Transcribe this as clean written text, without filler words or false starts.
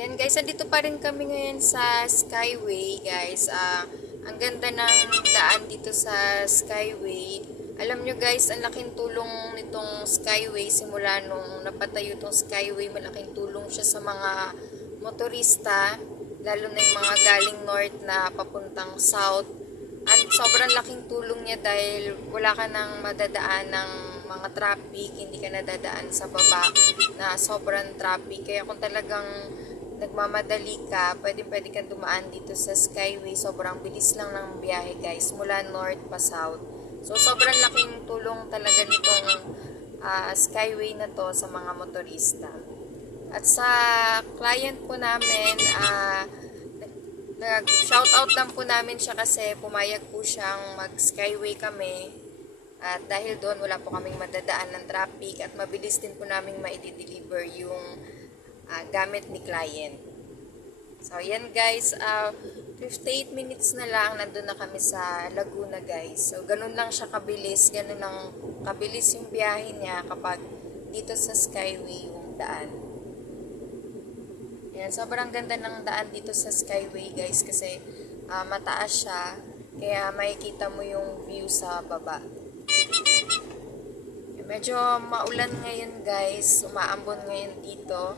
Ayan guys, andito pa rin kami ngayon sa Skyway guys. Ang ganda ng daan dito sa Skyway. Alam nyo guys, ang laking tulong nitong Skyway simula nung napatayo itong Skyway. Malaking tulong siya sa mga motorista, lalo na yung mga galing north na papuntang south. At sobrang laking tulong niya dahil wala ka nang madadaan ng mga traffic, hindi ka nadadaan sa baba na sobrang traffic. Kaya kung talagang nagmamadali ka, pwede kang dumaan dito sa Skyway. Sobrang bilis lang ng biyahe guys, mula north pa south. So sobrang laking tulong talaga nitong Skyway na to sa mga motorista. At sa client po namin, nag-shoutout lang po namin siya kasi pumayag po siyang mag-Skyway kami. At dahil doon wala po kaming madadaan ng traffic at mabilis din po namin ma-deliver yung gamit ni client. So, yan guys, 58 minutes na lang, nandun na kami sa Laguna guys. So, ganun lang siya kabilis, ganun lang kabilis yung biyahe niya kapag dito sa Skyway yung daan. Yan, sobrang ganda ng daan dito sa Skyway guys kasi mataas siya, kaya makikita mo yung view sa baba. Medyo maulan ngayon guys, umaambon ngayon dito.